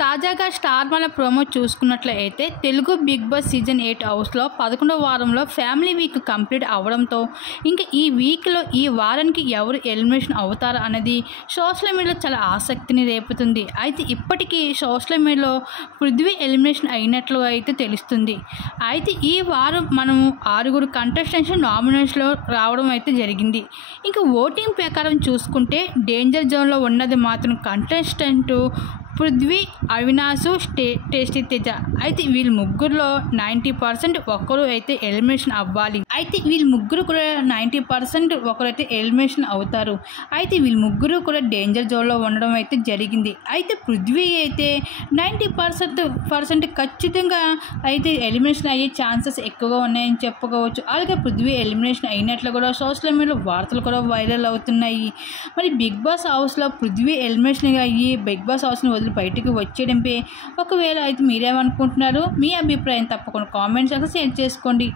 తాజాగా స్టార్ మన ప్రోమో చూసుకున్నట్లయితే తెలుగు బిగ్ బాస్ సీజన్ 8 హౌస్లో 11వ వారంలో ఫ్యామిలీ వీక్ కంప్లీట్ అవ్వడంతో ఇంకా ఈ వీక్లో ఈ వారానికి ఎవరు ఎలిమినేషన్ అవుతారు అనేది సోషల్ మీడియాలో చాలా ఆసక్తిని రేపుతుంది. అయితే ఇప్పటికీ సోషల్ మీడియాలో పృథ్వీ ఎలిమినేషన్ అయినట్లుగా అయితే తెలుస్తుంది. అయితే ఈ వారం మనము 6 కంటెస్టెంట్స్ నామినేషన్లో రావడం అయితే జరిగింది. ఇంకా ఓటింగ్ ప్రకారం చూసుకుంటే డేంజర్ జోన్లో ఉన్నది మాత్రం కంటెస్టెంట్ పృథ్వీ, అవినాష్, టేస్టీ తేజ. అయితే వీళ్ళ ముగ్గురులో 90% ఒకరు అయితే ఎలిమినేషన్ అవ్వాలి. అయితే వీళ్ళ ముగ్గురు కూడా 90% ఒకరైతే ఎలిమినేషన్ అవుతారు. అయితే వీళ్ళ ముగ్గురు కూడా డేంజర్ జోన్లో ఉండడం అయితే జరిగింది. అయితే పృథ్వీ అయితే 90% ఖచ్చితంగా అయితే ఎలిమినేషన్ అయ్యే ఛాన్సెస్ ఎక్కువగా ఉన్నాయని చెప్పుకోవచ్చు. అలాగే పృథ్వీ ఎలిమినేషన్ అయినట్లు కూడా సోషల్ మీడియాలో వార్తలు కూడా వైరల్ అవుతున్నాయి. మరి బిగ్ బాస్ హౌస్లో పృథ్వీ ఎలిమినేషన్ అయ్యి బిగ్ బాస్ హౌస్ని వదిలి బయటికి వచ్చేయడంపై ఒకవేళ అయితే మీరేమనుకుంటున్నారు? మీ అభిప్రాయం తప్పకుండా కామెంట్స్ షేర్ చేసుకోండి.